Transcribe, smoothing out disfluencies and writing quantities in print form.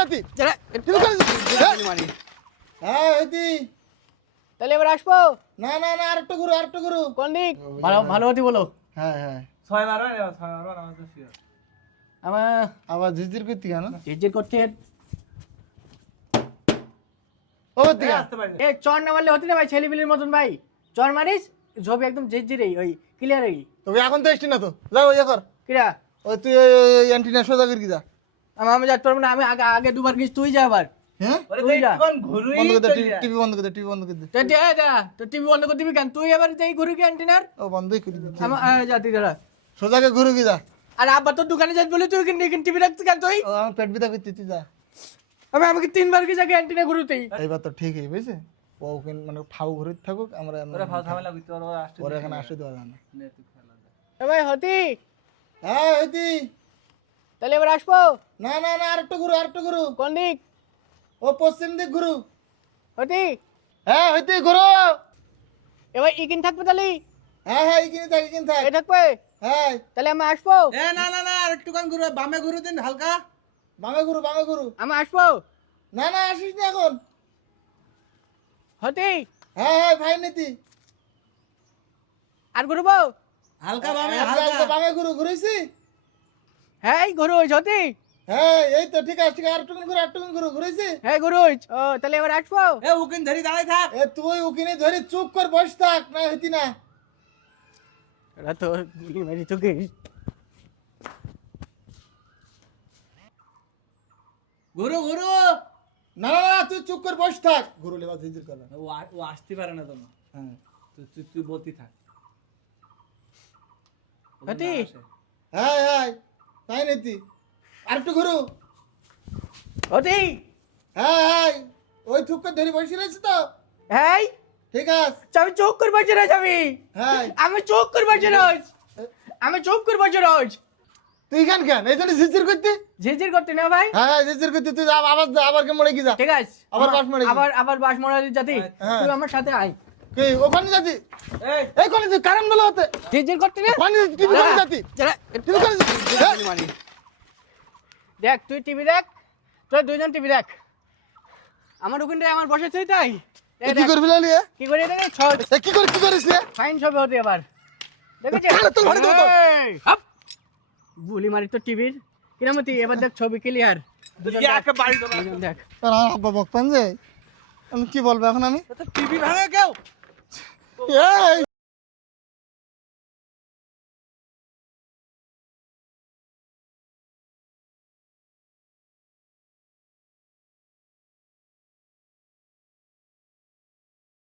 জাতি হ্যাঁ হইতি তাহলে এবার আসবো না না না আরেকটু ঘুরু কোন দিক ভালো ভালো হতি বলো হ্যাঁ হ্যাঁ 6 বার হয় না 6 বার আমার তো শিওর আমার আবার ঝিরঝির করতে কেন ঝিরঝির করতে ও দিকে আসতে পারি এ চর না মারলে হতি না ভাই ছেলেপিলের মতন ভাই চর মারিস ঝোপ একদম ঝিরঝিরেই ওই ক্লিয়ারই তবে এখন তো এসছি না তো যাও ইয়ে কর কিরা ওই তুই অ্যান্টিনা সোজা করে কি যা আমি যেতে পারবো না আমি আগে আগে দুবার গেছি তুই যা আবার হ্যাঁ ওরে তুই যা। দেখুন ঘুরুই বন্ধ করে চলে দে যায়। টিভি বন্ধ করে দে টিভি বন্ধ করে দে তো টিভি বন্ধ করে দিবি কেন তুই এবার যাই ঘুরু কি অ্যান্টিনার ও বন্ধই করে দিচ্ছি আমার জাতি দাঁড়া সোজাকে ঘুরু কি যা আর আব্বা তোর দোকানে যাস বলে তুই কিন্তু টিভি রাখতে কেন তুই ও আমার পেট ব্যথা করতে তুই যা আমি আমাকে তিনবার কি জায়গায় অ্যান্টিনা ঘুরুতেই এইবার তো ঠিকই বুঝছে ও মানে ফাউ ঘুরে থাকুক আমরা ওরে ফাল ঝামেলা করতে ওরা আসতে ওরা এখানে আসতে দেওয়া যায় না নে তুই খেলা দে। এ ভাই হতি হ্যাঁ হইতি তাহলে এবার আসবো না না না আরেকটু ঘুরু কোন দিক ও পশ্চিম দিক ঘুরু হতি হ্যাঁ হইতি ঘুরু এবার ইকিন থাকবে তাহলে হ্যাঁ হ্যাঁ এখানে থাক এ থাকবে হ্যাঁ তাহলে আমি আসবো এ না না না আরেকটু কান ঘুরে বামে ঘুরে দিন হালকা বামে ঘুরু আমি আসবো না না আসিস না এখন হতি হ্যাঁ হ্যাঁ ভাই নীতি আর ঘুরবো হালকা বামে হালকা হালকা বামে ঘুরেছি হ্যাঁ ঘুরু হতি হ্যাঁ এই তো ঠিক আছে আরেকটু ঘুরেছি হ্যাঁ ঘুরু ও তাহলে এবার আসবো এ উকিন ধরি দাঁড়াই থাক এ তুই ওখানে ধরে চুপ কর বস থাক না হইতি না এরা তো গুলি মারি তোকে ঘুরু ঘুরু না না না তুই চুপ কর বস থাক ঘুরু লেবা জিজির কর ও আসতে পারে না তোমার হ্যাঁ তুই বলতি থাক হতি হ্যাঁ হ্যাঁ তাই নীতি আরেকটু ঘুরু হতি হ্যাঁ হ্যাঁ ওই থুক করে ধরে বসে রয়েছে তো হ্যাঁ ঠিক আছে আমি চোখ করে বসে রয়েছ হ্যাঁ আমি চোখ করে বসে রয়েছ আমি চোখ করে বসে রয়েছ তুই কেন এই জন্য ঝিরঝির করতে ঝিরঝির করতে না ভাই হ্যাঁ ঝিরঝির করতে তুই আবার কে মরে কি যা ঠিক আছে আবার বাস মারা গেছে। আবার বাস মারা জাতি হ্যাঁ। তুই আমার সাথে আয় কে ওখানে যাতি এই এই কোনে তুই কারণ বলো হতে ঝিরঝির করতে না পানি টিভি কোনে যাতি টিভি কোনে যাতি দেখ তুই টিভি দেখ তুই দুইজন টিভি দেখ আমার ওখানে আমার বসেছই তাই কি করবি লালি কি করে দেখে কি করিস রে ফাইন ছবি হতে আবার দেখেছিস তাহলে তোর ঘরে দেবো তো। এই, হাপ। গুলি মারি তো টিভির কিরামতি এবার দেখ ছবি ক্লিয়ার একে বাড়ি দাও দেখ আর আব্বা বকতাম যে আমি কি বলবো এখন আমি টিভি ভাঙে কেউ এই